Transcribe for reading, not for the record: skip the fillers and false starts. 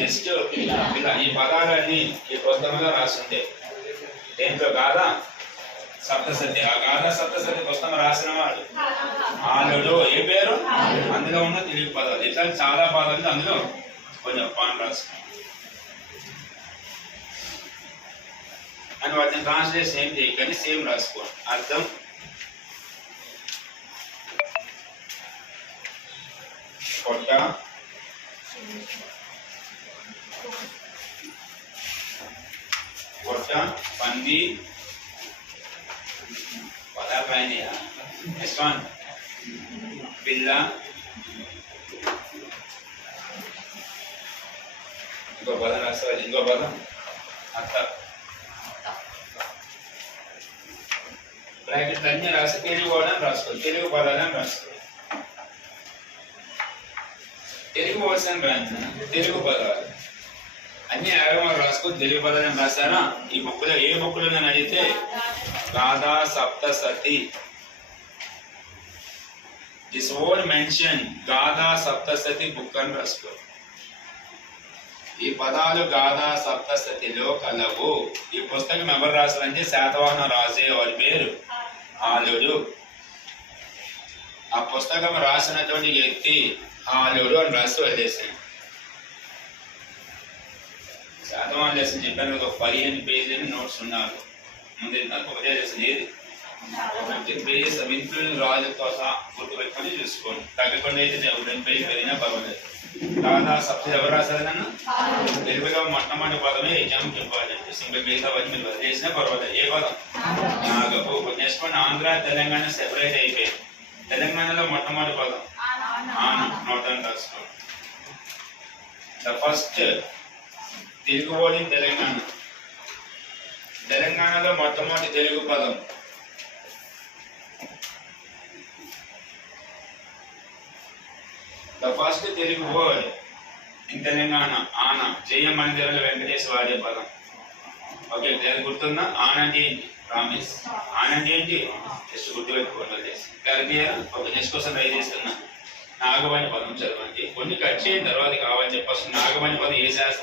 Next ఇలా ఈ పదాలన్నీ ఈ పుస్తకంలో రాస్తుంటే దేంట్లో గాథా సప్తసతి. ఆ గాథా సప్తసతి పుస్తకం రాసిన వాడు ఆలుడు. ఏ పేరు? అందులో ఉన్న తెలుగు పదాలు. ఇట్లా చాలా పదాలు అందులో కొంచెం పాన్ రాసుకున్నాం అని వాటిని ట్రాన్స్లేషన్ ఏం చేయకని సేమ్ రాసుకోండి. అర్థం పొట్ట, పొట్ట, పంది, పదార్థాయన నెక్స్ట్ వన్ పిల్ల, ఇంకో పదం రాస్తారు. ఇంకో పదం అత్త. బ్రాకెట్ అన్ని రాసి తెలుగు వర్డ్ రాసుకోవాలి. తెలుగు పదాలని రాసుకోవాలి. తెలుగు వర్డ్స్ అని రాసిన తెలుగు పదాలు అన్ని ఆగమాలు రాసుకొని తెలుగు పదాలను రాస్తారా? ఈ బుక్లో ఏ బుక్లో నేను అడిగితే Gatha Saptashati. This word mention Gatha Saptashati book అని రాసుకో. ఈ పదాలు గాథా సప్తసతిలో కలవు. ఈ పుస్తకం ఎవరు రాశారంటే శాతవాహన రాజే వారి పేరు ఆలుడు. ఆ పుస్తకం రాసినటువంటి వ్యక్తి ఆలుడు అని రాస్తూ వదిలేసాను. శాతవాహన లెసన్ చెప్పాను. ఒక 15 పేజీలు నోట్స్ ఉన్నారు. ముందు నాకు ఒకటే లెసన్ ఏది 15 పేజెస్ ఇంట్లో రాజుతో సహా గుర్తుపెట్టుకొని చూసుకోండి. తగ్గకుండా అయితే 2 పేజీలు పెరిగినా పర్వాలేదు. దాదా సప్తతి ఎవరు రాశారు నన్ను? తెలుగులో మొట్టమొదటి పదమే ఎగ్జామ్కి ఇంపార్టెంట్. సింగిల్ మిగతా వచ్చి మీరు వదిలేసినా పర్వాలేదు. ఏ పదం? నాగపు. Next one Andhra Telangana separate అయిపోయింది. తెలంగాణలో మొట్టమొదటి పదం ఆన. నోటని రాసుకోండి. The first Telugu word in Telangana. తెలంగాణలో మొట్టమొదటి తెలుగు పదం the first Telugu word in Telangana ఆన. జయం మందిరంలో వెంకటేష్ వాడే పదం. ఓకే, అది గుర్తుందా? ఆనంది ఏంటి? ప్రామిస్. ఆనంది ఏంటి? జస్ట్ గుర్తుపెట్టుకోండి. Clear? Okay, next question try చేస్తున్నా. నాగమణి పదం చదవండి. కొన్ని కట్ చేయని తర్వాత కావాలని చెప్పచ్చు. నాగమణి పదం ఏ శాస్త్రం?